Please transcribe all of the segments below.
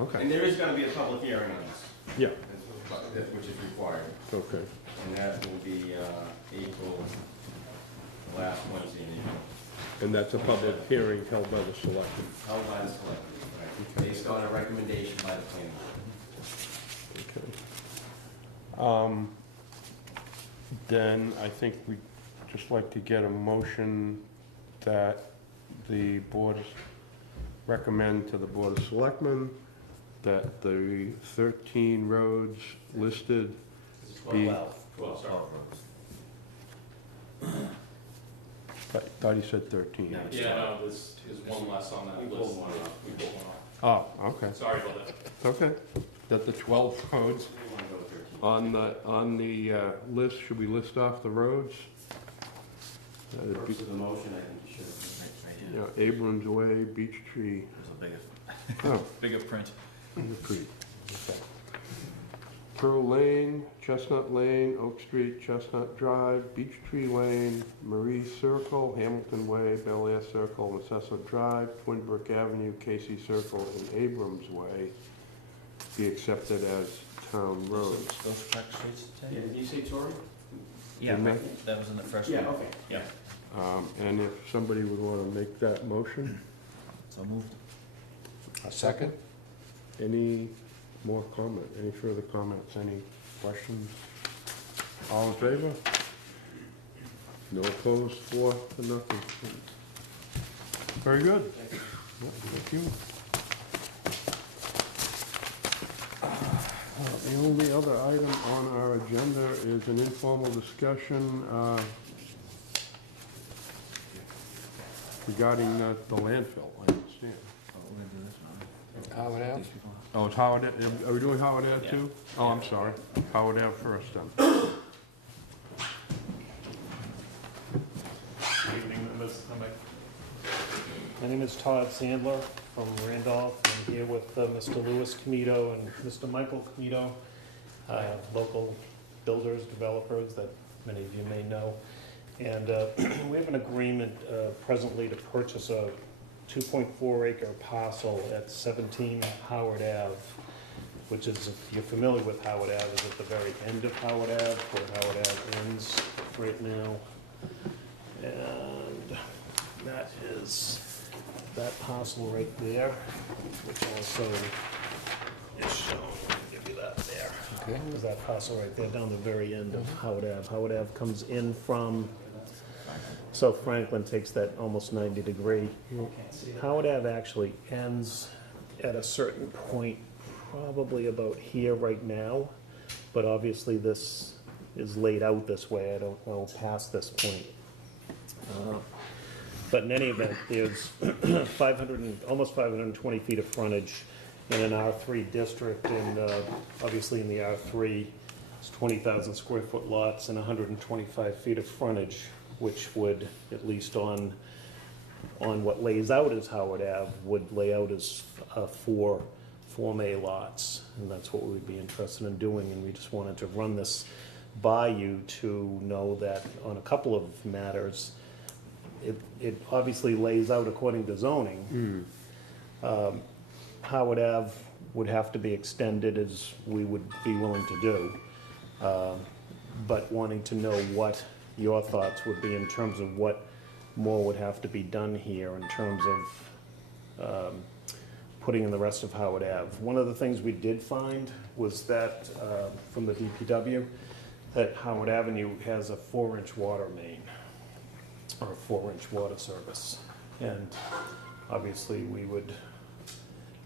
Okay. And there is gonna be a public hearing on this, Yeah, which is required, okay. and that will be, April, last Wednesday in April, And that's a public hearing held by the selectmen. held by the selectmen, right, based on a recommendation by the planning board. Okay. Then I think we'd just like to get a motion that the board recommend to the Board of Selectmen that the 13 roads listed be, I 12, sorry. thought he said 13. No. Yeah, no, there's one less on that We list. pulled one off. We pulled one off. Oh, okay, Sorry about that. okay. That the 12 roads We wanna go with 13. on the list, should we list off the roads? For the That'd be, purpose of the motion, I think you should. you know, Abrams Way, Beech Tree, There's oh, a bigger print. Creek. Okay. Pearl Lane, Chestnut Lane, Oak Street, Chestnut Drive, Beech Tree Lane, Marie Circle, Hamilton Way, Bel Air Circle, Necessa Drive, Twin Brook Avenue, Casey Circle, and Abrams Way be accepted as town roads. Those track streets, Ted? Yeah, did you say Tory? Yeah, Didn't I? right, that was in the first one. Yeah, okay. Yeah, And if somebody would want to make that motion, so moved. a second? Any more comment, any further comments, any questions? All in favor? No opposed, 4-0. Very good. Yeah, thank you. The only other item on our agenda is an informal discussion regarding the landfill, I understand. Oh, we're gonna do this one. Howard Ave? These people- Oh, it's Howard, are we doing Howard Ave Yeah. too? Oh, I'm sorry, Howard Ave first then. Good evening, members. My name is Todd Sandler from Randolph. I'm here with Mr. Louis Comito and Mr. Michael Comito, local builders, developers that many of you may know. And we have an agreement presently to purchase a 2.4 acre parcel at 17 Howard Ave, which is, if you're familiar with Howard Ave, is at the very end of Howard Ave, where Howard Ave ends right now. And that is that parcel right there, which also is shown. I'll give you that there. Okay. There's that parcel right there down the very end of Howard Ave. Howard Ave comes in from South Franklin, takes that almost 90-degree. Howard Ave actually ends at a certain point, probably about here right now, but obviously this is laid out this way. I don't know past this point. But in any event, there's 500 almost 520 feet of frontage in an R3 district, and obviously in the R3, it's 20,000 square foot lots and 125 feet of frontage, which would, at least on what lays out as Howard Ave, would lay out as four Form A lots, and that's what we'd be interested in doing, and we just wanted to run this by you to know that on a couple of matters, it obviously lays out according to zoning. Howard Ave would have to be extended, as we would be willing to do, but wanting to know what your thoughts would be in terms of what more would have to be done here in terms of putting in the rest of Howard Ave. One of the things we did find was that, from the DPW, that Howard Avenue has a 4-inch water main, or a 4-inch water service. And obviously, we would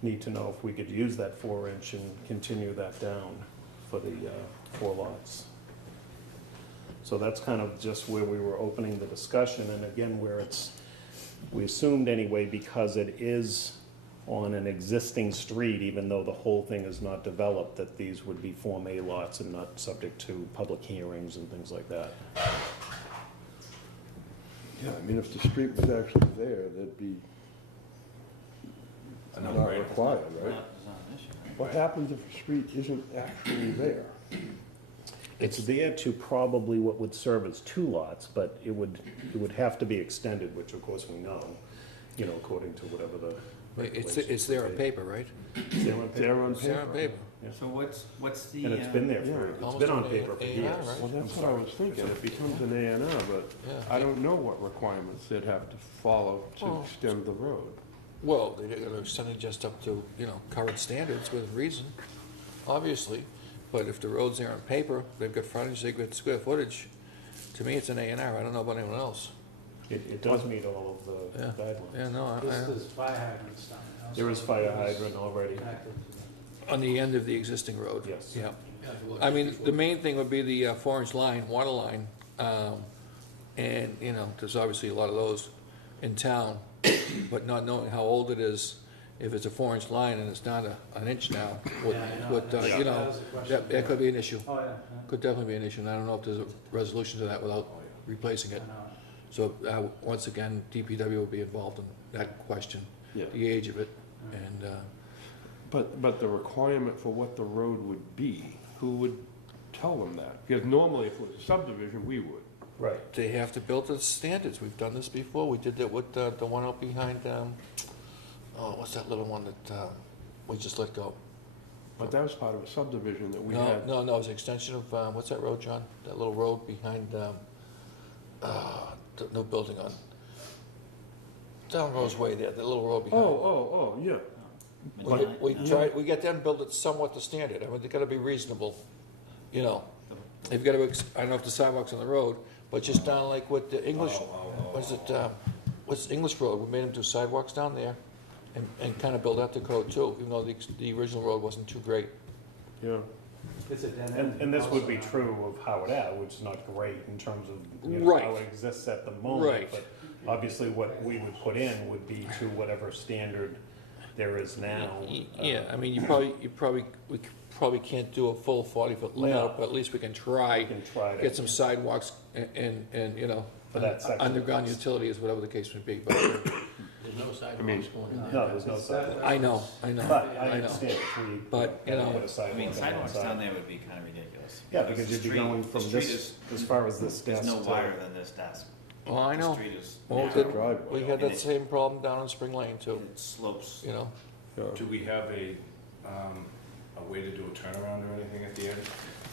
need to know if we could use that 4-inch and continue that down for the 4 lots. So that's kind of just where we were opening the discussion, and again, where it's, we assumed anyway, because it is on an existing street, even though the whole thing is not developed, that these would be Form A lots and not subject to public hearings and things like that. Yeah, I mean, if the street was actually there, that'd be not required, right? It's not an issue, right? What happens if a street isn't actually there? It's there to probably what would serve as 2 lots, but it would have to be extended, which of course we know, you know, according to whatever the It's there on paper, right? There on There on It's there on paper. paper. So what's the? And it's been there Yeah. for, it's Almost been on an paper for A&R, years. right? Well, that's what I was thinking, it becomes an A and R, but Yeah. I don't know what requirements they'd have to follow to Well, extend the road. Well, they're gonna extend it just up to, current standards with reason, obviously. But if the road's there on paper, they've got frontage, they've got square footage, to me, it's an A&R. I don't know about anyone else. It does meet all of the Yeah. guidelines. Yeah, no, There's fire hydrants down there. There is fire hydrant already, Connected to on the end of the existing road. yes. Yeah. the- I mean, the main thing would be the 4-inch line, water line. And, there's obviously a lot of those in town, but not knowing how old it is, if it's a 4-inch line and it's not an inch now, Yeah, I know. That was the question. that could be an issue. Oh, yeah, Could definitely be an issue, and I don't know if there's a resolution to that without replacing yeah, it. I know. So, once again, DPW will be involved in that question, Yeah. the age of it, and, But the requirement for what the road would be, who would tell them that? Because normally if it was a subdivision, we would. Right. they have to build the standards. We've done this before. We did that with the one out behind, what's that little one that we just let go? But that was part of a subdivision that we No, had. no, no, it was an extension of, what's that road, John? That little road behind, the new building on, down Rose Way there, the little road behind. Oh, yeah. We tried, we got them built it somewhat to standard. I mean, they gotta be reasonable, They've gotta, I don't know if the sidewalk's on the road, but just down like with the English, what's it, what's English Road? We made them do sidewalks down there and kinda build out the code too, even though the original road wasn't too great. Yeah. It's a dead end. And this would be true of Howard Ave, which is not great in terms of, Right. how it exists at the moment. Right. But obviously what we would put in would be to whatever standard there is now. Yeah, I mean, we probably can't do a full 40-foot layout, No. but at least we can We try, can try to. get some sidewalks and, For that section. underground utilities, whatever the case may be, but There's no sidewalks going in there. No, there's no sidewalk. I know. But I know. understand if we. But, you know, put a I sidewalk mean, on one sidewalks side. down there would be kind of ridiculous. Yeah, because the you'd be street- going the from street this, is- as far as this There's desk no to. wider than this desk. Well, I The know. street is Well, narrow, driveway. we had And that it- same problem down on Spring Lane too, It slopes. Yeah. Do we have a way to do a turnaround or anything at the end?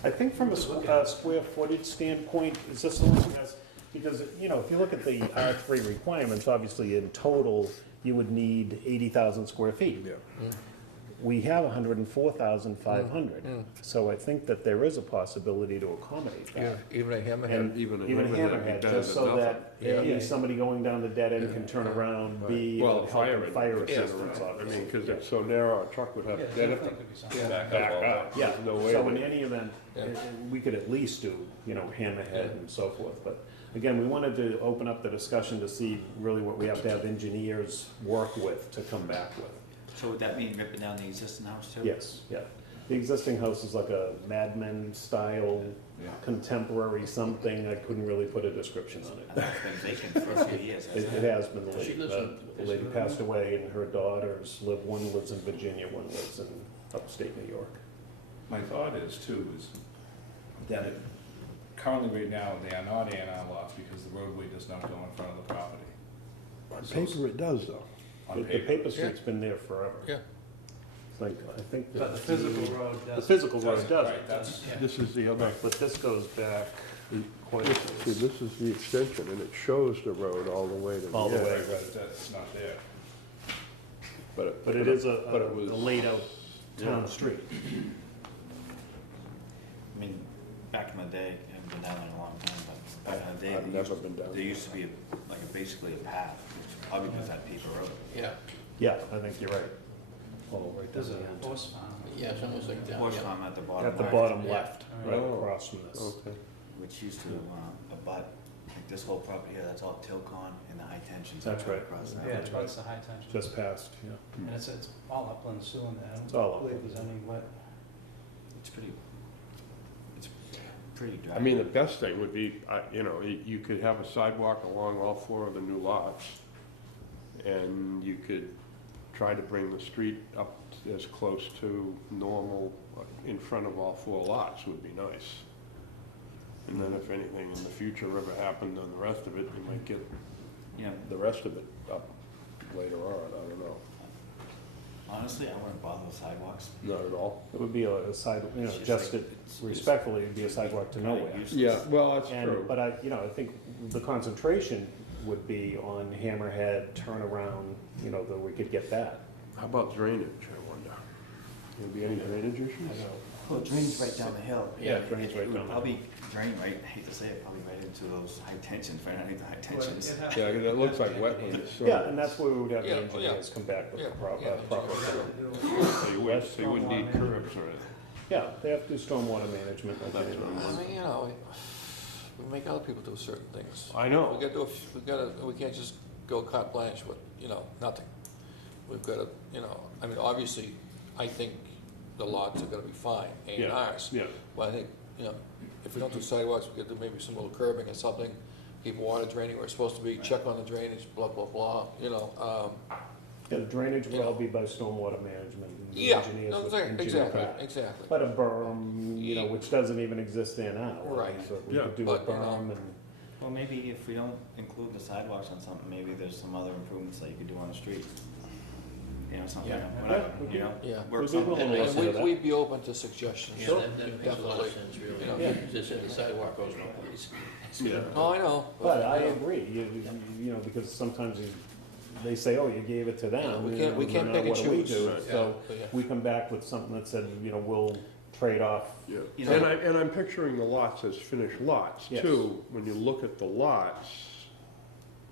I think from a square footage standpoint, is this the one that has, because, if you look at the R3 requirements, obviously in total, you would need 80,000 square feet. Yeah. We have 104,500. So I think that there is a possibility to accommodate that. even a hammerhead. And Even a even hammerhead would be hammerhead, better just than so that, nothing. A, somebody going down the dead end can turn around, B, Well, it'll help fire with it. fire Yeah. assistance, I obviously. mean, because it's so narrow, a truck would have, Yeah, they'd have definitely to could be something. Yeah. back up. Yeah, There's no way. so in they- any event, Yeah. we could at least do, hammerhead and so forth. But again, we wanted to open up the discussion to see really what we have to have engineers work with to come back with. So would that mean ripping down the existing house too? Yes, yeah. The existing house is like a Mad Men style, contemporary something. I couldn't really put a description on I know it's been vacant for a few years. it. hasn't It has been the She lady, lives in- the lady passed away and her daughters live, one lives in Virginia, one lives in upstate New York. My thought is too, is that it, currently right now, they are not A&R lots because the roadway does not go in front of the property. On paper it does, though. On The paper. paper street's been there forever. Yeah. I think. But the physical road The does. physical road does. Right, that's, This is the other, But this goes back quite a see, ways. this is the extension, and it shows the road all the way to the All the end. way. right, that's not there. But it is a but it was- laid out town street. I mean, back in the day, I haven't been down there in a long time, but back in the day, I've never been down there used to be basically a path, which probably was that paper road. Yeah, Yeah, I think you're right. Oh, right There's down a the end. horse farm. yeah, it's almost like that. Horse yeah. farm at the bottom. At the right, bottom Yeah. left, right Oh. across from this. Okay. Which used to abut, like this whole property here, that's all Tilcon and the high tensions. That's right. Across that. Yeah, That's right. it's the high tension. Just past, yeah. And it's all upland soon. I It's all don't believe upland. there's any wet. It's pretty dry. I mean, the best thing would be, you could have a sidewalk along all four of the new lots, and you could try to bring the street up as close to normal in front of all four lots would be nice. And then if anything in the future ever happened on the rest of it, you might get Yeah, the rest of it up later on, I don't know. Honestly, I wouldn't bother with sidewalks. Not at all. It would be a side, you know, It's just just like- it, it's- respectfully, it'd be a sidewalk to nowhere. Useless. Yeah, well, that's And, true. but I, you know, I think the concentration would be on Hammerhead, turnaround, you know, that we could get that. How about drainage, I wonder? Would be any drainage issues? Well, it drains right down the hill. Yeah, it drains right would down the Probably drain right, I hate to say it, probably right into those high tensions, right underneath the high tensions. Yeah, 'cause it looks like wetlands. so- Yeah, and that's where we would have the Yeah, engineers come back with the Yeah, proper, yeah. proper. So you wouldn't need curbs or anything. Yeah, they have to do stormwater management. like That's anything what else. I mean, you know, we make other people do certain things. I know. We can't just go carte blanche with, you know, nothing. We've gotta, you know, I mean, obviously, I think the lots are gonna be fine, A and Yeah, Rs. yeah. But I think, you know, if we don't do sidewalks, we could do maybe some little curbing or something, keep water draining where it's supposed to be, check on the drainage, blah, blah, blah, you know, Yeah, the drainage would Yeah. all be by stormwater management. and the yeah, engineers no, would exactly, engineer that. exactly. But a berm, you know, which doesn't even exist there now. Right. So we Yeah. could do a But, you know, berm and, Well, maybe if we don't include the sidewalks on something, maybe there's some other improvements that you could do on the street. You know, something, Yeah. whatever, Yeah, you know? Yeah. Work We'd be something willing in to there. listen to And that. we'd be open to suggestions. Yeah, that makes a lot of Definitely. sense, You really. know. Yeah. Just said the sidewalk goes no place. Yeah. Oh, I know. but I you know, agree, you know, because sometimes they say, oh, you gave it to them. We you can't- know, we can't now pick and what do we choose. do? Right. So Yeah. we come back with something that said, you know, we'll trade off. Yeah, You know- and I'm picturing the lots as finished lots Yes. too. When you look at the lots,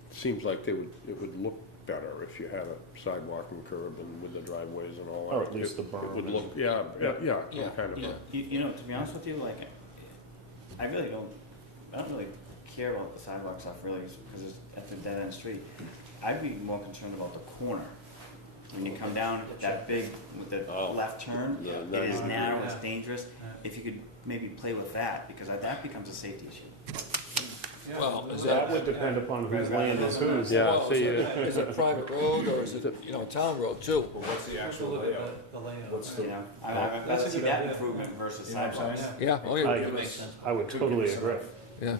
it seems like it would look better if you had a sidewalk and curb and with the driveways and all that. Or at least the It berm would and- look, yeah, Yeah. kind of. You, you know, to be honest with you, like, I really don't, I don't really care about the sidewalk stuff really, because it's at the dead end street. I'd be more concerned about the corner. When you come down that big with the Oh. left turn, Yeah, it that is would be- narrow, it's Yeah. dangerous. If you could maybe play with that, because that becomes a safety issue. Well, is That would depend upon whose land is whose. Yeah, Well, see, is it a private road or is it, you know, a town road too? But what's the actual Look at layout? the layout. What's You know, I'd That's rather a see good that idea. improvement versus You know what I'm sidewalks. saying? Yeah, oh, yeah, I, makes sense. I would totally agree. yeah. And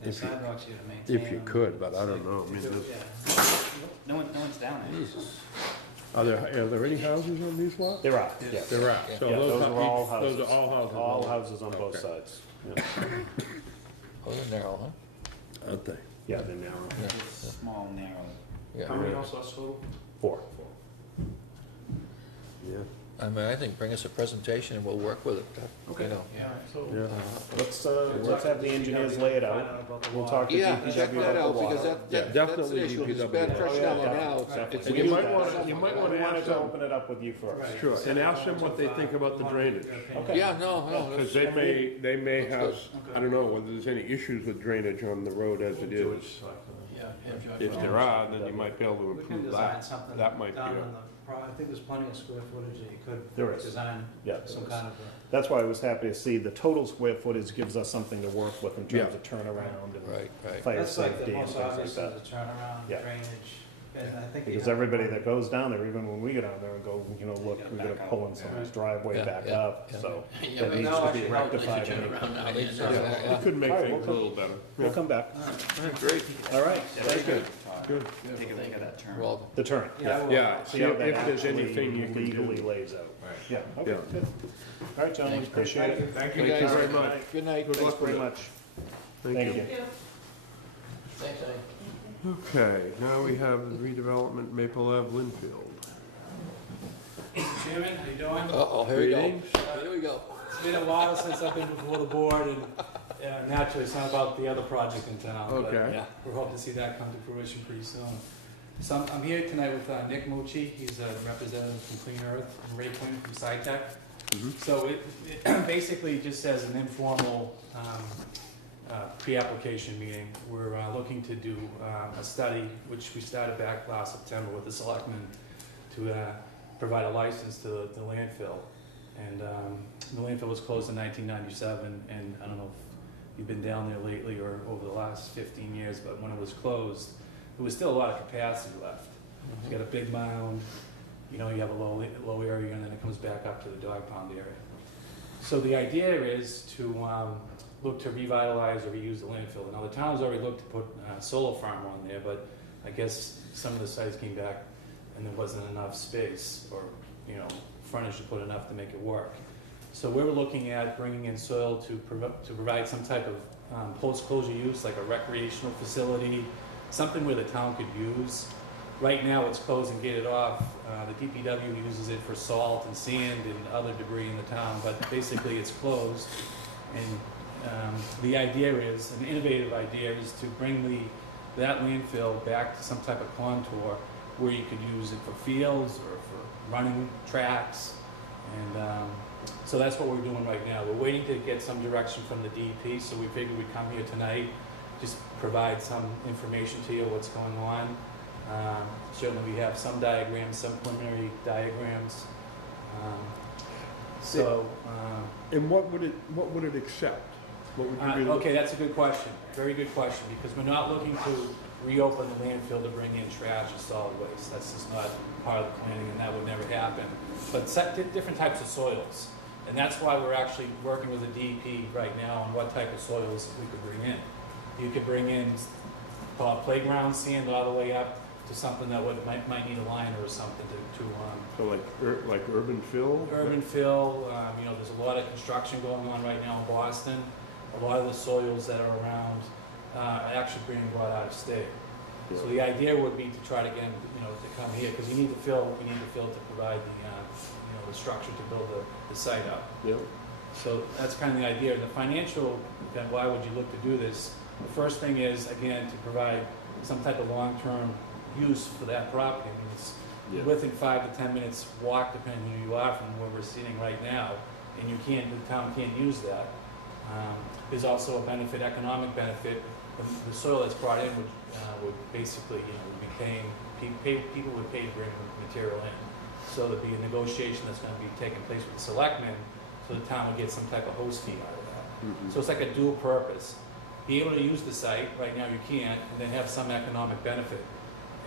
If you- sidewalks you gotta maintain. if you them. could, but I don't know. I mean, there's- Yeah. No one's down there. Jesus. are there any houses on these lots? There are, yes. There are. So Yeah, those are all those houses. are all houses. All houses on both Okay. sides. Yeah. Oh, they're narrow, huh? Aren't they? Yeah, they're narrow. Small, narrow. Yeah. How many houses total? 4. Yeah. I mean, I think bring us a presentation and we'll work with it, you know. Yeah, so. Yeah. Let's have the engineers lay it out. We'll talk to Yeah, DPW check about that the out, water. because Yeah, that's an definitely issue, there's DPW. bad pressure down there Oh, now. yeah, It's And We you do might that. want to, you might want to We wanted ask to them, open it up with you first. Right. sure, and ask them what they think about the drainage. Okay. Yeah, no, no, Because that's, they may That's have, good. I don't know whether there's any issues with drainage on the road as it is. Yeah, have George If Ross. there are, then you might be able to We can improve design that. something That might be down a- on the, I think there's plenty of square footage that you could There is. design Yeah, some there is. kind of That's why I was happy to see the total square footage gives us something to work with in Yeah. terms of turnaround and right, right. fire That's like the safety and most things like obvious, that. is the turnaround, Yeah. drainage, and I think. you Because have- everybody that goes down there, even when we go down there and go, you know, look, gotta we're gonna back pull up. in someone's driveway Yeah, back yeah, up, yeah. so Yeah, that but needs now to I be should rectified. turn and- around now, yeah, so. no. Yeah. We could make All right, things a we'll little better. We'll Yeah. come back. Great. All right, Very good. Good. Take a look at that turn. Well, the turn. Yeah, I will. Yeah, See see how if that there's actually anything you can legally do. lays out. Right. Yeah, okay, Yeah. good. All right, gentlemen, appreciate it. Thank you you. guys very much. good night. Good Thanks luck with very it. much. Thank you. Thanks, Ernie. Okay, now we have the redevelopment Maple Ave Linfield. Chairman, how you doing? Uh-oh, here we go. Greetings. Here we go. It's been a while since I've been before the board, and naturally, it's not about the other project in town. but Okay. We're hoping to see that come to fruition pretty soon. So I'm here tonight with Nick Mucci. He's a representative from Clean Earth, and Ray Quinn from SciTech. Mhm. So it basically just as an informal pre-application meeting, we're looking to do a study, which we started back last September with the selectmen, to provide a license to the landfill. And the landfill was closed in 1997, and I don't know if you've been down there lately or over the last 15 years, but when it was closed, there was still a lot of capacity left. You got a big mound, you know, you have a low area, and then it comes back up to the dog pound area. So the idea is to look to revitalize or reuse the landfill. Now, the town's already looked to put a solar farm on there, but I guess some of the sites came back and there wasn't enough space or, you know, frontage to put enough to make it work. So we're looking at bringing in soil to provide some type of post-closure use, like a recreational facility, something where the town could use. Right now, it's closed and gated off. The DPW uses it for salt and sand and other debris in the town, but basically it's closed. And the idea is, an innovative idea is to bring that landfill back to some type of contour where you could use it for fields or for running tracks. And so that's what we're doing right now. We're waiting to get some direction from the DEP, so we figured we'd come here tonight, just provide some information to you, what's going on. Certainly we have some diagrams, some preliminary diagrams. And what would it accept? What would you be looking- Okay, that's a good question, very good question, because we're not looking to reopen the landfill to bring in trash and solid waste. That's just not part of the planning, and that would never happen. But different types of soils, and that's why we're actually working with the DEP right now on what type of soils we could bring in. You could bring in playground sand all the way up to something that might need a liner or something to So like urban fill? urban fill. You know, there's a lot of construction going on right now in Boston. A lot of the soils that are around are actually being brought out of state. So the idea would be to try to get them, you know, to come here, because we need to fill to provide the, you know, the structure to build the site up. Yeah. So that's kind of the idea. The financial, then why would you look to do this? The first thing is, again, to provide some type of long-term use for that property. I mean, it's within 5 to 10 minutes walk, depending on who you are, from where we're sitting right now, and the town can't use that. There's also a benefit, economic benefit. The soil that's brought in would basically, you know, would be paying, people would pay to bring material in. So there'd be a negotiation that's gonna be taking place with the selectmen, so the town would get some type of host fee out of that. So it's like a dual purpose. Be able to use the site, right now you can't, and then have some economic benefit.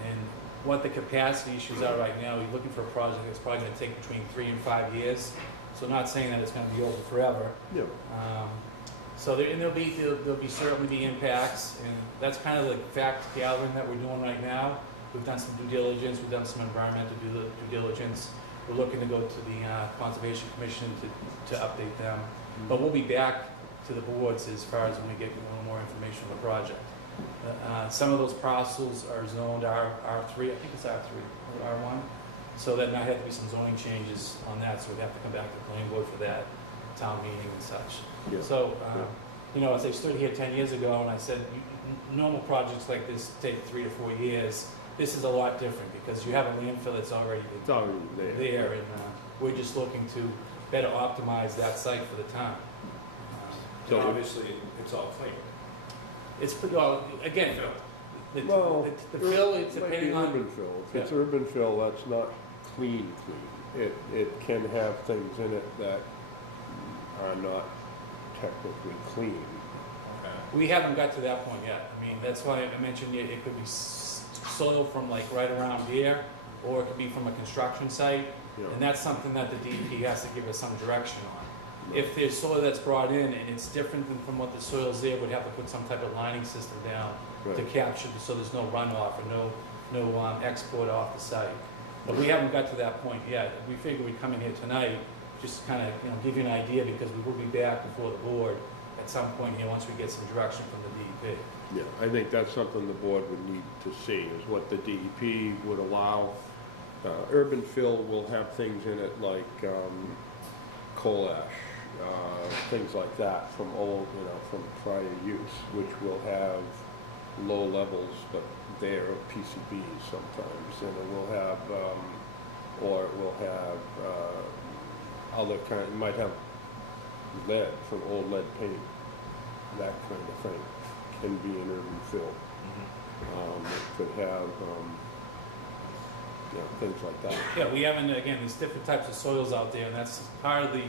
And what the capacity issues are right now, you're looking for a project that's probably gonna take between 3 and 5 years. So not saying that it's gonna be over forever. Yeah. So there'll be certainly be impacts, and that's kind of the fact gathering that we're doing right now. We've done some due diligence, we've done some environmental due diligence. We're looking to go to the Conservation Commission to update them. But we'll be back to the boards as far as when we get a little more information on the project. Some of those parcels are zoned R3, I think it's R3 or R1. So there might have to be some zoning changes on that, so we'd have to come back to the planning board for that, town meeting and such. Yeah. So, you know, as I stood here 10 years ago and I said, normal projects like this take 3 to 4 years. This is a lot different because you have a landfill that's already It's already there, and we're just looking to better optimize that site for the town. So obviously, it's all clean. It's pretty, well, again, the Well, fill, it's It might be depending on, urban fill. If it's urban fill, that's not clean. It can have things in it that are not technically clean. we haven't got to that point yet. I mean, that's why I mentioned it could be soil from like right around here, or it could be from a construction site, Yeah. and that's something that the DEP has to give us some direction on. If there's soil that's brought in and it's different than from what the soil's there, we'd have to put some type of lining system down to Right. capture, so there's no runoff or no export off the site. But we haven't got to that point yet. We figured we'd come in here tonight, just kind of, you know, give you an idea, because we will be back before the board at some point here, once we get some direction from the DEP. Yeah, I think that's something the board would need to see, is what the DEP would allow. Urban fill will have things in it like coal ash, things like that from old, you know, from prior use, which will have low levels, but they're PCBs sometimes, and it will have, or it will have other kind, it might have lead, from old lead paint, that kind of thing can be an urban fill. It could have, you know, things like that. Yeah, we haven't, again, there's different types of soils out there, and that's part of the,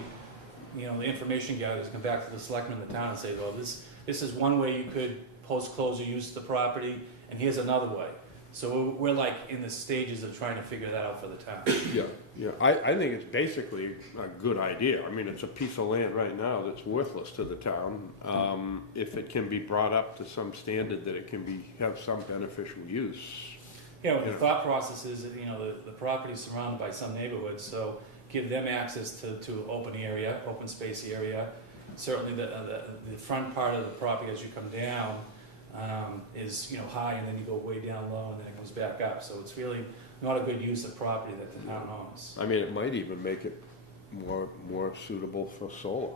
you know, the information gathers, come back to the selectmen in the town and say, well, this is one way you could post-closure use the property, and here's another way. So we're like in the stages of trying to figure that out for the town. Yeah, I think it's basically a good idea. I mean, it's a piece of land right now that's worthless to the town. If it can be brought up to some standard that it can have some beneficial use. Yeah, well, the thought process is, that, you know, the property's surrounded by some neighborhoods, so give them access to open area, open space area. Certainly the front part of the property as you come down, is, you know, high, and then you go way down low, and then it comes back up. So it's really not a good use of property that the town owns. I mean, it might even make it more suitable for solar.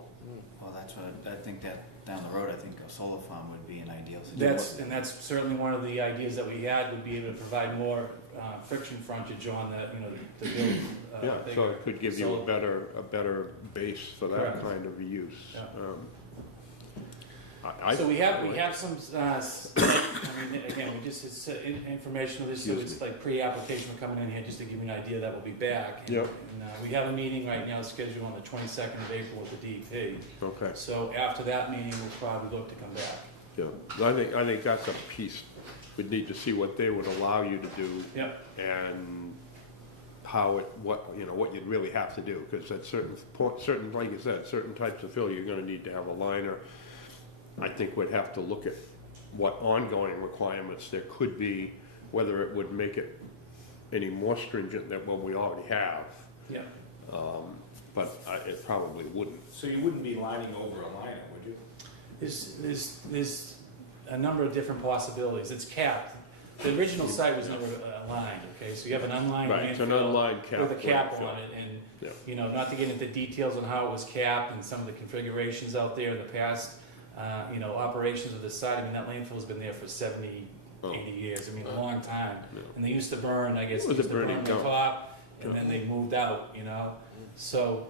Well, that's what, I think that down the road, I think a solar farm would be an ideal situation. That's certainly one of the ideas that we had, would be able to provide more friction frontage on the, you know, the build. Yeah, so bigger it could give you a solar. better base for that Correct. kind of use. Yeah. So We have some, I mean, again, it's informational, this Excuse is like pre-application, we're coming in here just to give you an idea that we'll be back. And- Yep. And we have a meeting right now scheduled on the 22nd of April with the DEP. Okay, So after that meeting, we'll probably look to come back. yeah, I think that's a piece, we'd need to see what they would allow you to do. Yep. And what you'd really have to do, because at certain, like you said, certain types of fill, you're gonna need to have a liner. I think we'd have to look at what ongoing requirements there could be, whether it would make it any more stringent than what we already have. Yeah. But it probably wouldn't. So you wouldn't be lining over a liner, would you? There's a number of different possibilities. It's capped. The original site was never lined, okay? So you have an unlined Right, it's an landfill unlined cap. with a cap landfill. on it, and, Yeah. you know, not to get into details on how it was capped and some of the configurations out there in the past, you know, operations of the site. I mean, that landfill's been there for 70, 80 years. I mean, a long time. Yeah. And they used to burn, I guess, It they was a used to burn burning the dump. top, and then they moved out, you know? So,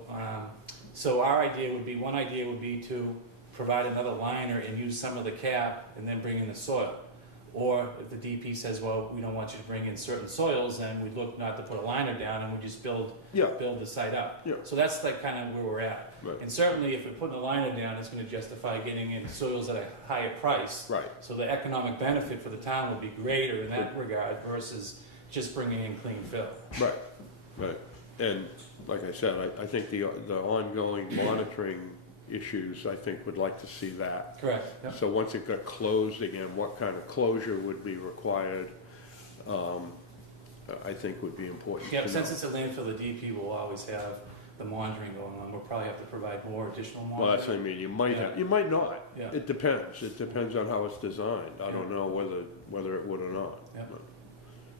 so our idea would be, one idea would be to provide another liner and use some of the cap and then bring in the soil. Or if the DP says, well, we don't want you to bring in certain soils, then we'd look not to put a liner down and we just build the site up. Yeah. So that's like kind of where we're at. Right. And certainly if we're putting a liner down, it's gonna justify getting in soils at a higher price. Right. So the economic benefit for the town would be greater in that regard versus just bringing in clean fill. Right. And like I said, I think the ongoing monitoring issues, I think would like to see that. Correct. Yep. So once it got closed again, what kind of closure would be required, I think would be important Yeah, to but know. since it's a landfill, the DP will always have the monitoring going on. We'll probably have to provide more additional Well, that's what I monitoring. mean, you might Yeah. have, you might not. Yeah. It depends on how it's designed. I don't know whether it would or not. Yeah.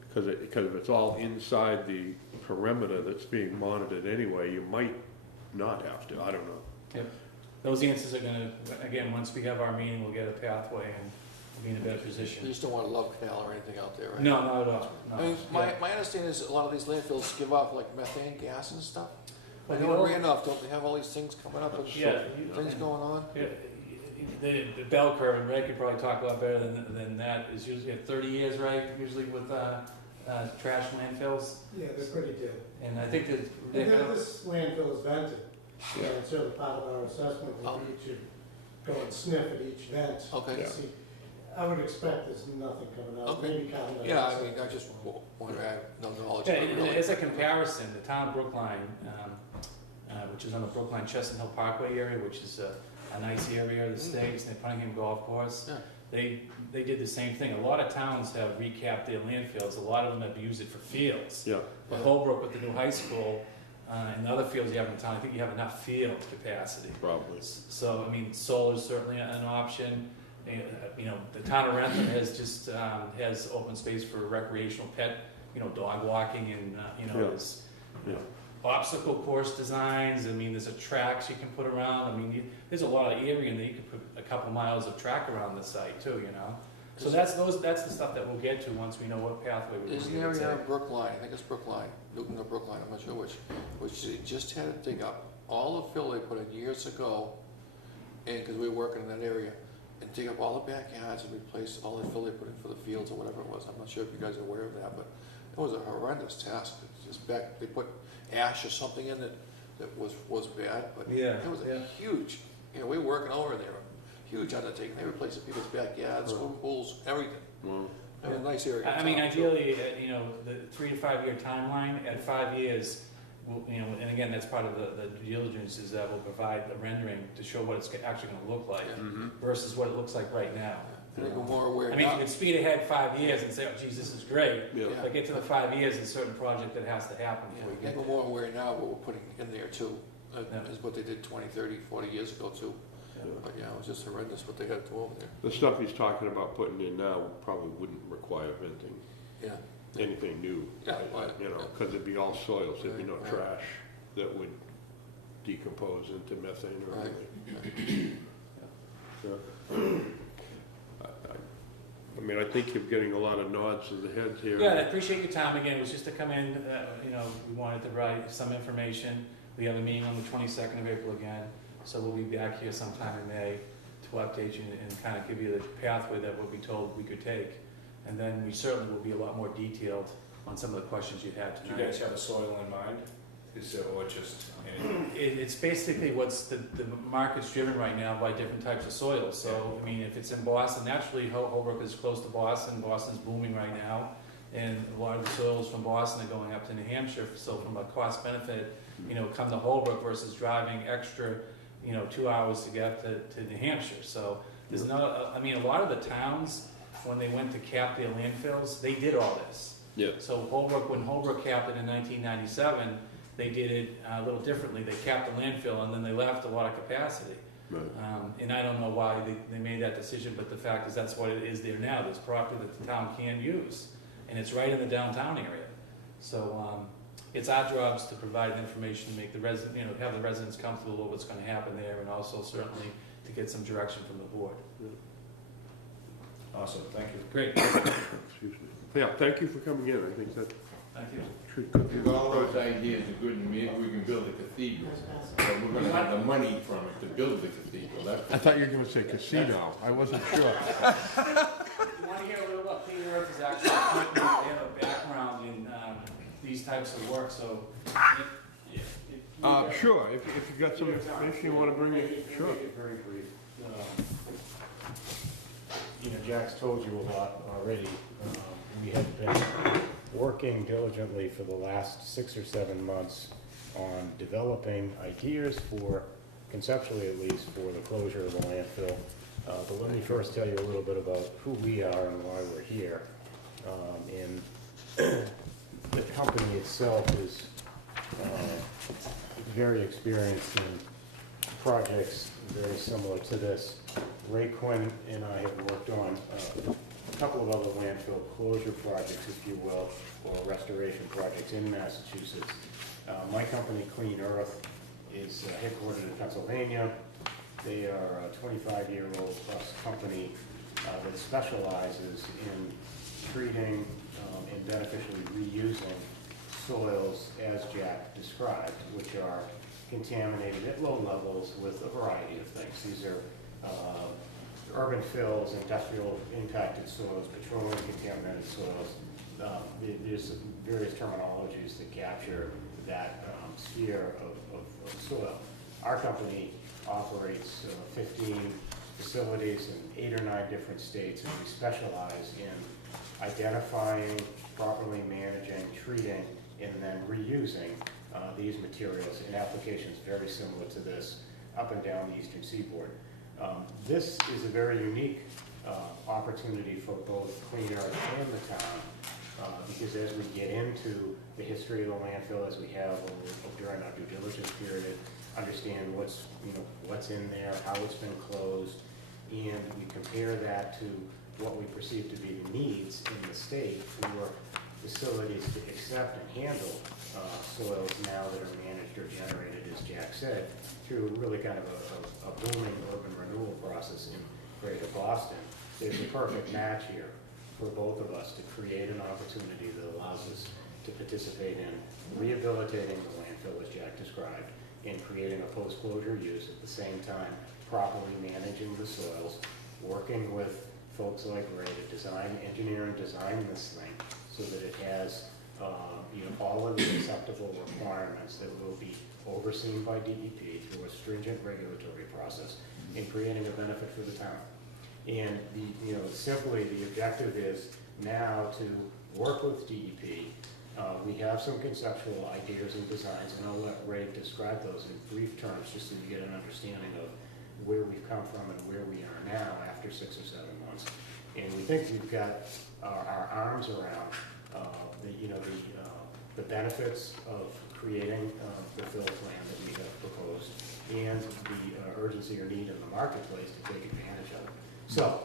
Because if it's all inside the perimeter that's being monitored anyway, you might not have to, I don't know. Yep. Those answers are gonna, again, once we have our meeting, we'll get a pathway and we'll be in a better You position. just don't want a love canal or anything out there, right? No, not at all. No. I mean, Yeah. my understanding is a lot of these landfills give off like methane gas and stuff. I Well, know the in old- Randolph, don't they have all these things coming up and Yeah. things going on? Yeah, the bell curve, and Ray could probably talk a lot better than that, is usually at 30 years, right, usually with trash landfills. Yeah, they're pretty good. And I think that And they then have, this landfill is vented, and it's certainly part of our assessment, Oh. we need to go and sniff at each vent. Okay. to see. I would expect there's nothing coming out, Okay. maybe carbon dioxide. Yeah, I mean, I just wonder, I have no knowledge. yeah, of it, really. as a comparison, the town of Brookline, which is on the Brookline Chestnut Hill Parkway area, which is a nice area of the state, it's the Punningham Golf Course. Yeah. They did the same thing. A lot of towns have recapped their landfills, a lot of them have used it for fields. Yeah. But Holbrook with the new high school, and the other fields you have in town, I think you have enough field capacity. Probably. So, I mean, solar is certainly an option. You know, the town of Rentham has just, has open space for recreational pet, you know, dog walking and, you know, Yeah. there's, you Yeah. know, obstacle course designs. I mean, there's a tracks you can put around. I mean, there's a lot of area and you can put a couple miles of track around the site too, you know? So that's the stuff that we'll get to once we know what pathway we're There's an gonna area take. on Brookline, I think it's Brookline, Newton or Brookline, I'm not sure which they just had to dig up all the fill they put in years ago, and, because we were working in that area, and dig up all the backyards and replace all the fill they put in for the fields or whatever it was. I'm not sure if you guys are aware of that, but it was a horrendous task. It's just they put ash or something in that was bad, but Yeah, it was yeah. a huge, we were working over there, huge undertaking. They replaced people's backyards, swimming pools, everything. Well, It was a nice area. I mean, ideally, you know, the 3 to 5 year timeline, at 5 years, you know, and again, that's part of the due diligence, is that we'll provide a rendering to show what it's actually gonna look like Yeah. mhm. versus what it looks like right now. I think we're more aware I mean, you now. can speed ahead 5 years and say, oh geez, this is great. Yeah. Yeah. But get to the 5 years, there's a certain project that has to happen Yeah, before you I get think there. we're more aware now of what we're putting in there too, Yeah. is what they did 20, 30, 40 years ago too. But yeah, it was just horrendous what they had to do over there. The stuff he's talking about putting in now probably wouldn't require venting, Yeah, anything new. Yeah, right, You know, yeah. because it'd be all soils, there'd be no Right, right. trash that would decompose into methane or Right. anything. Yeah. I mean, I think you're getting a lot of nods of the heads here. Yeah, and I appreciate your time again, it was just to come in, you know, we wanted to provide some information. We have a meeting on the 22nd of April again, so we'll be back here sometime in May to update you and kind of give you the pathway that what we told we could take. And then we certainly will be a lot more detailed on some of the questions you had Do you tonight. guys have a soil in mind? Is it, or just anything? It's basically what's the market's driven right now by different types of soils. So, I mean, if it's in Boston, naturally Holbrook is close to Boston. Boston's booming right now. And a lot of the soils from Boston are going up to New Hampshire. So from a cost benefit, you know, come to Holbrook versus driving extra, you know, 2 hours to get to New Hampshire. So there's no, I mean, a lot of the towns, when they went to cap their landfills, they did all this. Yeah. So Holbrook, when Holbrook capped it in 1997, they did it a little differently. They capped the landfill and then they left a lot of capacity. Right. And I don't know why they made that decision, but the fact is that's what it is there now. There's property that the town can use, and it's right in the downtown area. So it's our jobs to provide information, make the resident, you know, have the residents comfortable with what's going to happen there, and also certainly to get some direction from the board. Awesome, thank you. Great. Excuse me. Yeah, thank you for coming in, I think that Thank you. should go. If all those ideas are good, and maybe we can build a cathedral, but we're gonna have the money from it to build the cathedral, that's. I thought you were gonna say casino, I wasn't sure. You want to hear a little about Clean Earth is actually a company, they have a background in these types of work, so. Sure, if you got some information you wanna bring in, sure. Make it very brief. You know, Jack's told you a lot already. We have been working diligently for the last 6 or 7 months on developing ideas for, conceptually at least, for the closure of the landfill. But let me first tell you a little bit about who we are and why we're here. And the company itself is very experienced in projects very similar to this. Ray Quinn and I have worked on a couple of other landfill closure projects, if you will, or restoration projects in Massachusetts. My company, Clean Earth, is headquartered in Pennsylvania. They are a 25-year-old plus company that specializes in treating and beneficially reusing soils as Jack described, which are contaminated at low levels with a variety of things. These are urban fills, industrial impacted soils, petroleum contaminated soils. There's various terminologies that capture that sphere of soil. Our company operates 15 facilities in 8 or 9 different states, and we specialize in identifying, properly managing, treating, and then reusing these materials in applications very similar to this up and down the eastern seaboard. This is a very unique opportunity for both Clean Earth and the town, because as we get into the history of the landfill, as we have during our due diligence period, understand what's in there, how it's been closed, and we compare that to what we perceive to be the needs in the state for facilities to accept and handle soils now that are managed or generated, as Jack said, through really kind of a booming urban renewal process in Greater Boston. There's a perfect match here for both of us to create an opportunity that allows us to participate in rehabilitating the landfill, as Jack described, and creating a post-closure use at the same time, properly managing the soils, working with folks like Ray to engineer and design this thing so that it has all of the acceptable requirements that will be overseen by DEP through a stringent regulatory process in creating a benefit for the town. And simply the objective is now to work with DEP. We have some conceptual ideas and designs, and I'll let Ray describe those in brief terms just so you get an understanding of where we've come from and where we are now after 6 or 7 months. ones. And we think we've got our arms around, the benefits of creating the fill plan that we have proposed and the urgency or need in the marketplace to take advantage of it. So,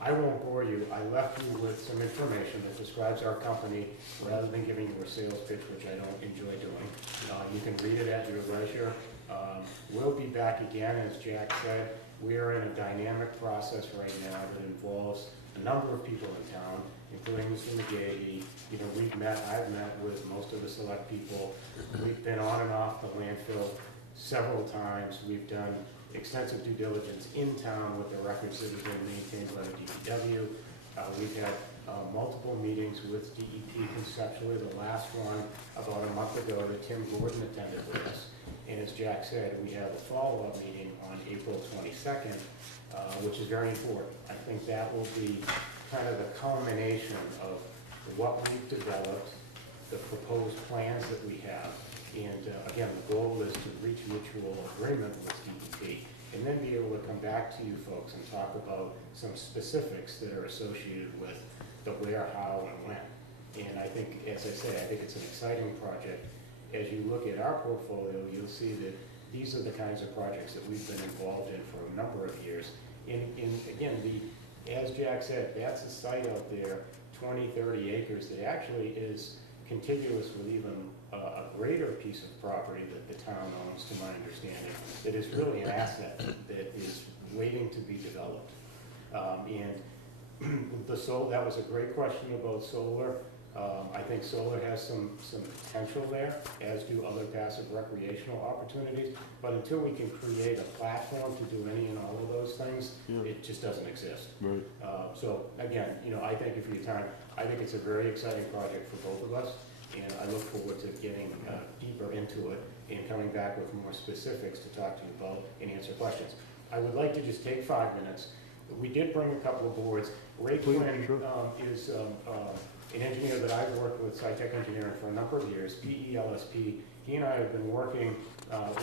I won't bore you. I left you with some information that describes our company rather than giving you a sales pitch, which I don't enjoy doing. You can read it at your leisure. We'll be back again, as Jack said. We are in a dynamic process right now that involves a number of people in town, including Mr. McGahey. I've met with most of the select people. We've been on and off the landfill several times. We've done extensive due diligence in town with the records that have been maintained by the DPW. We've had multiple meetings with DEP conceptually. The last one about a month ago that Tim Gordon attended with us. And as Jack said, we have a follow-up meeting on April 22nd, which is very important. I think that will be kind of the culmination of what we've developed, the proposed plans that we have. And again, the goal is to reach mutual agreement with DEP and then be able to come back to you folks and talk about some specifics that are associated with the where, how, and when. And I think, as I say, I think it's an exciting project. As you look at our portfolio, you'll see that these are the kinds of projects that we've been involved in for a number of years. Again, as Jack said, that's a site out there, 20, 30 acres, that actually is contiguous with even a greater piece of property that the town owns, to my understanding, that is really an asset that is waiting to be developed. That was a great question about solar. I think solar has some potential there, as do other passive recreational opportunities. But until we can create a platform to do any and all of those things, it just doesn't exist. Right. So again, I thank you for your time. I think it's a very exciting project for both of us, and I look forward to getting deeper into it and coming back with more specifics to talk to you about and answer questions. I would like to just take 5 minutes. We did bring a couple of boards. Ray Please, Quinn sure. is an engineer that I've worked with, SciTech Engineering, for a number of years, PELSP. He and I have been working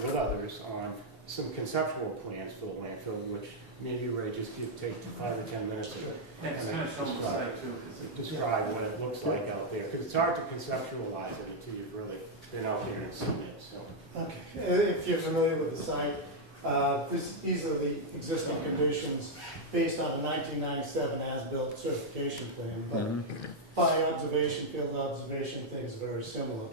with others on some conceptual plans for the landfill, which maybe Ray, just take 5 or 10 minutes to describe what it looks like out there, because it's hard to conceptualize it until you've really been out there and seen it. So. Okay, if you're familiar with the site, these are the existing conditions based on a 1997 as-built certification plan, but by observation, field observation, things very similar.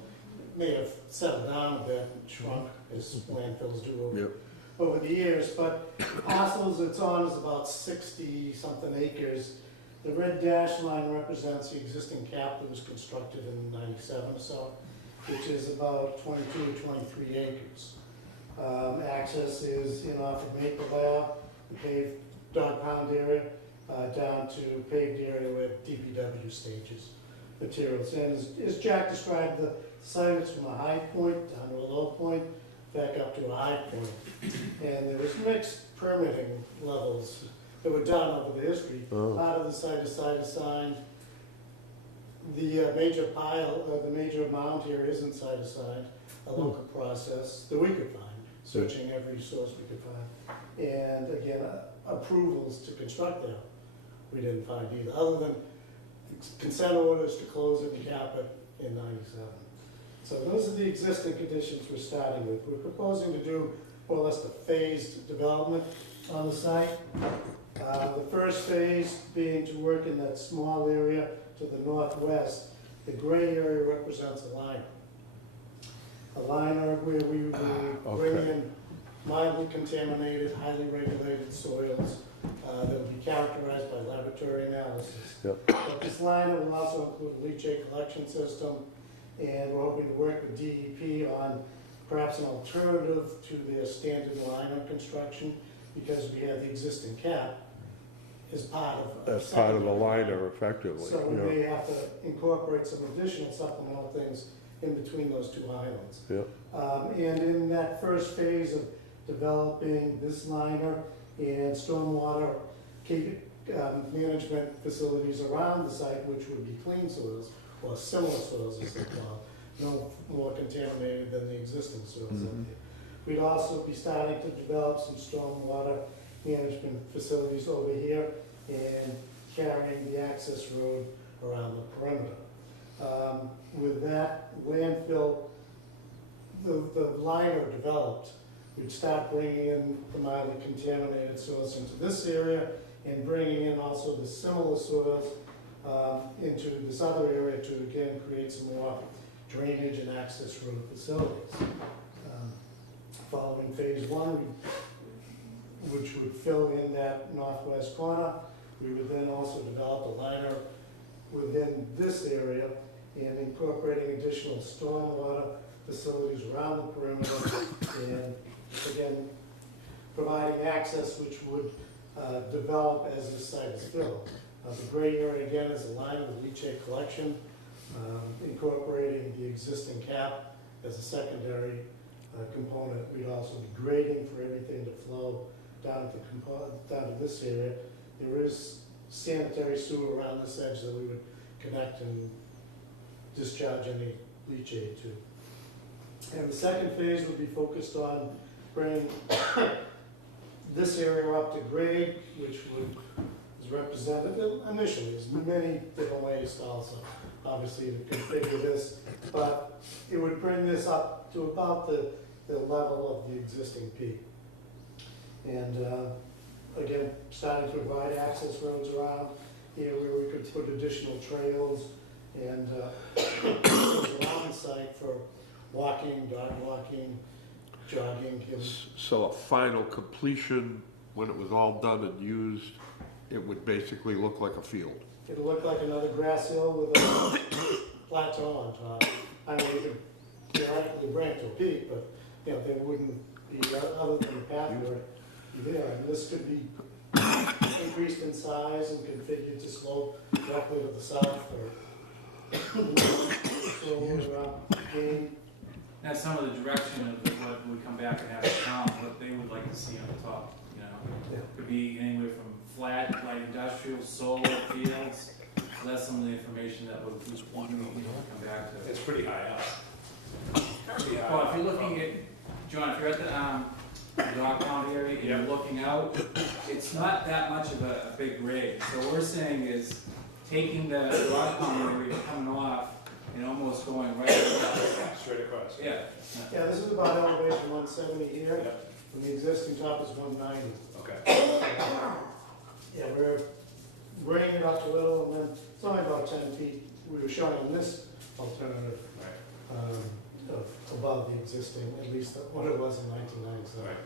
May have settled down a bit and shrunk as landfills do over the years, but parcels it's on is about 60-something acres. The red dash line represents the existing cap that was constructed in 97 or so, which is about 22 to 23 acres. Access is in off of Maple Ave, the paved dog pound area, down to paved area where DPW stages materials. And as Jack described, the site is from a high point down to a low point, back up to a high point. And there was mixed permitting levels that were done over the history. Part of the site is site assigned. The major pile, the major mound here isn't site assigned, a local process that we could find, searching every source we could find. And again, approvals to construct there, we didn't find either, other than consent orders to close it and cap it in 97. So those are the existing conditions we're starting with. We're proposing to do more or less the phased development on the site. The first phase being to work in that small area to the northwest. The gray area represents a liner. A liner where we will bring in mildly contaminated, highly regulated soils that will be characterized by laboratory analysis. But this liner will also include a leachate collection system, and we're hoping to work with DEP on perhaps an alternative to their standard liner construction, because we have the existing cap as part of That's part of the liner, effectively. So we may have to incorporate some additional supplemental things in between those two islands. And in that first phase of developing this liner and stormwater management facilities around the site, which would be clean soils, or similar soils as they call it, no more contaminated than the existing soils up there. We'd also be starting to develop some stormwater management facilities over here and carrying the access road around the perimeter. With that landfill, the liner developed, we'd start bringing in the mildly contaminated soils into this area and bringing in also the similar soils into this other area to again create some more drainage and access road facilities. Following phase one, which would fill in that northwest corner, we would then also develop a liner within this area and incorporating additional stormwater facilities around the perimeter and again, providing access which would develop as the site is filled. The gray area again is a line with leachate collection, incorporating the existing cap as a secondary component. We'd also be grading for everything to flow down to this area. There is sanitary sewer around this edge that we would connect and discharge any leachate to. And the second phase would be focused on bringing this area up to grade, which is represented initially. There's many different ways also, obviously, to configure this, but it would bring this up to about the level of the existing peak. And again, starting to provide access roads around here where we could put additional trails and around the site for walking, dog walking, jogging. So a final completion, when it was all done and used, it would basically look like a field. It'll look like another grass hill with a plateau on top. I mean, you could theoretically bring it to a peak, but you know, there wouldn't be, other than the pathway there. And this could be increased in size and configured to slope directly to the south or gain. That's some of the direction of what would come back and have the town, what they would like to see on the top, you know? Yeah. Could be anywhere from flat, light industrial, solar, fields. So that's some of the information that would come back to. It's pretty high up. Pretty high Well, up. if you're looking at, John, if you're at the dog pound area and you're looking out, it's not that much of a big grade. So what we're saying is taking the dog pound area, coming off, and almost going right across. Straight across. Yeah. Yeah, this is about elevation 170 here, Yep. and the existing top is 190. Okay. Yeah, we're bringing it up a little, and then it's only about 10 feet. We were showing on this alternative above the existing, at least what it was in 1997. Right.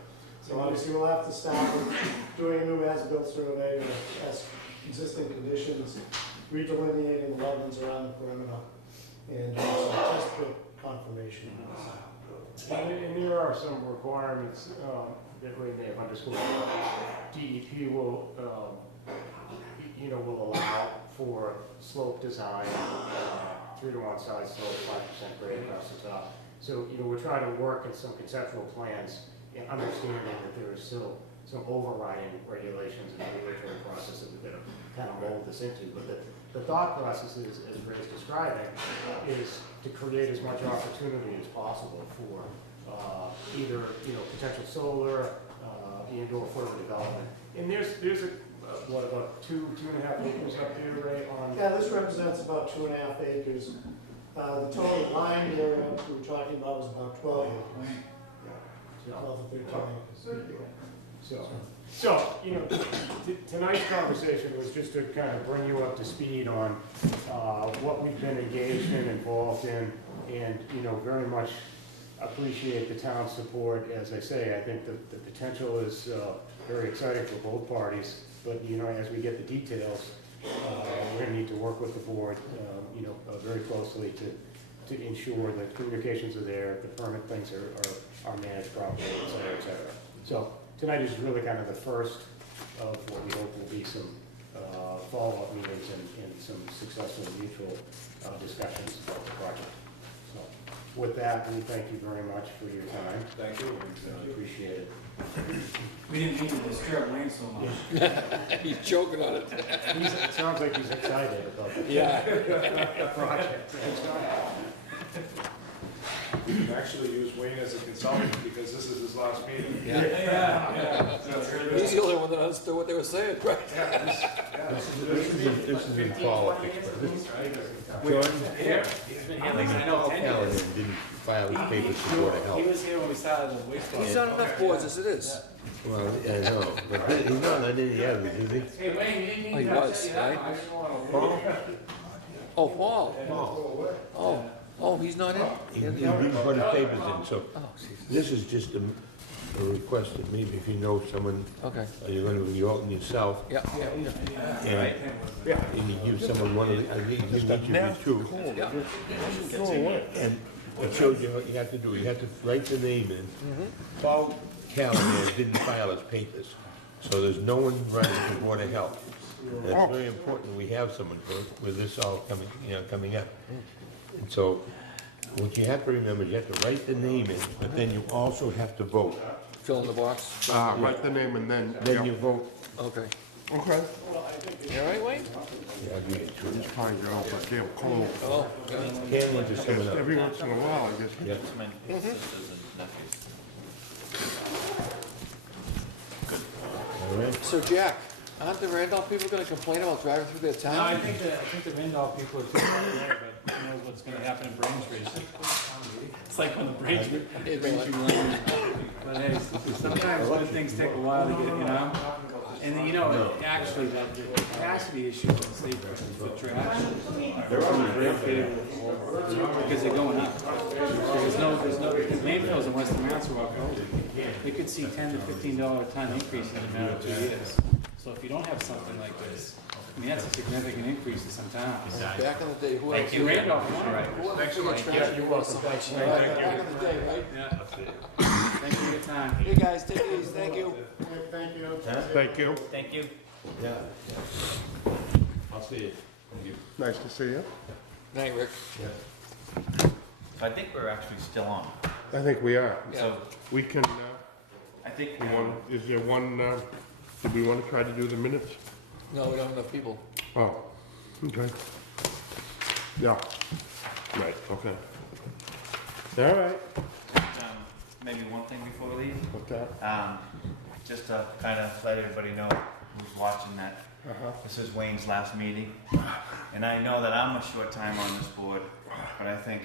So obviously we'll have to start with doing a new as-built survey as existing conditions, redelineating the wetlands around the perimeter, and also test pit confirmation. And there are some requirements that we may have underscored. DEP will, will allow for slope design, 3-to-1 side slope, 5% grade across the top. So, we're trying to work in some conceptual plans, and understanding that there is still some overriding regulations and regulatory process that we've got to kind of mold this into. But the thought process is, as Ray's describing, is to create as much opportunity as possible for either potential solar and/or further development. And there's about 2.5 acres up there, Ray, on. Yeah, this represents about 2.5 acres. The total line area we were talking about was about 12 acres. Yeah, 12 to 13 acres. So, tonight's conversation was just to kind of bring you up to speed on what we've been engaged in, involved in, and, very much appreciate the town's support. As I say, I think the potential is very exciting for both parties, but, as we get the details, we're going to need to work with the board, very closely to ensure that communications are there, the permit things are managed properly, et cetera, et cetera. So tonight is really kind of the first of what we hope will be some follow-up meetings and some successful mutual discussions about the project. So with that, we thank you very much for your time. Thank you. Appreciate it. We didn't mean to disturb Wayne so much. He's choking on it. It sounds like he's excited about the project. We've actually used Wayne as a consultant because this is his last meeting. Yeah. He's the only one that understood what they were saying, right? This is in politics, but this, Jordan, Paul Callahan didn't file his papers for Board of He Health. was here when we started the wastewater. He's on enough boards as it is. Well, I know, but he's not on any others, is he? Hey, Wayne, you didn't Oh, he need to was, set you up. right? I just wanna- Oh, Paul. Oh, he's not in? He didn't put his papers in, so Oh, this is just a request that maybe if you know someone, okay. or you're gonna be out yourself, Yeah. and you give someone one of the, I think you mentioned it too. And it shows you what you have to do, you have to write the name in. Paul Callahan didn't file his papers, so there's no one running for Board of Health. And it's very important we have someone with this all coming up. And so, what you have to remember, is you have to write the name in, but then you also have to vote. Fill in the box. Write the name and then. Then you vote. Okay. Okay. You all right, Wayne? Yeah, I'll give it to you. Just trying to get over a damn cold. Oh, okay. Cameron's is coming up. Every once in a while, I guess. Yeah. All right. So Jack, aren't the Randolph people gonna complain about driving through their No, I town? think the Randolph people are thinking there, but who knows what's gonna happen in Braintree. It's like when the Braintree land. But hey, sometimes when things take a while to get, you know, and you know, actually, the capacity issue in state for trash, they're very favorable because they're going up. There's no, landfills in Western Mass are all closing. They could see $10 to $15 a ton increase in a matter of 2 years. So if you don't have something like this, I mean, that's a significant increase in some towns. Back in the day, who else? In Randolph, right? Thanks, Mike. Yeah, you're welcome. Back in the day, right? Yeah. Thanks for your time. Hey, guys, take it easy, thank you. Thank you. Thank you. Thank you. I'll see you. Nice to see you. Night, Rick. I think we're actually still on. I think we are. Yeah. We can, I think, is there one, do we want to try to do the minutes? No, we don't have enough people. Oh, okay. Yeah, right, okay. All right. maybe one thing before we leave. What's that? Just to kind of let everybody know who's watching that this is Wayne's last meeting. And I know that I'm a short time on this board, but I think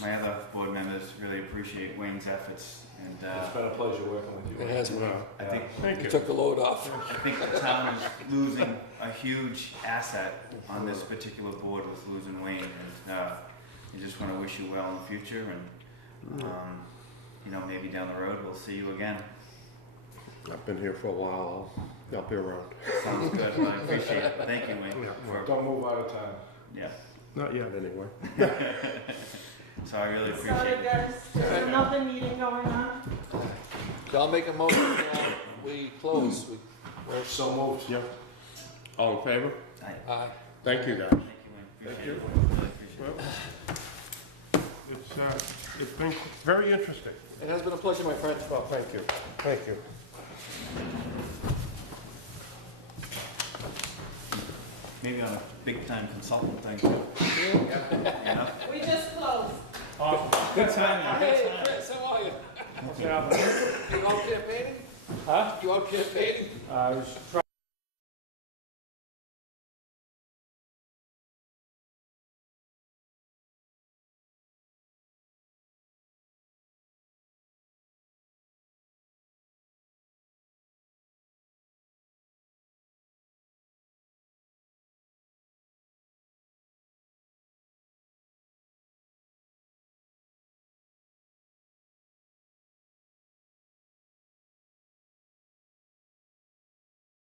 my other board members really appreciate Wayne's efforts. And It's been a pleasure working with you. It has been. I think Thank You you. took the load off. I think the town is losing a huge asset on this particular board with losing Wayne. And I just want to wish you well in the future. And you know, maybe down the road we'll see you again. I've been here for a while, I'll be around. Sounds good. Well, I appreciate it. Thank you, Wayne. for- Don't move out of town. Yeah. Not yet, anyway. So I really appreciate Sorry, it. guys, there's another meeting going on. I'll make a motion, we close. We're So moved. Yep. All in favor? Aye. Thank you, guys. Thank you, Wayne. Appreciate it. Really appreciate it. It's been very interesting. It has been a pleasure, my friend. Well, thank you. Thank you. Maybe on a big time consultant thing. You know? We just closed. Good timing. Hey, Chris, how are you? What's happening? You out campaigning? Huh? You out campaigning? I was trying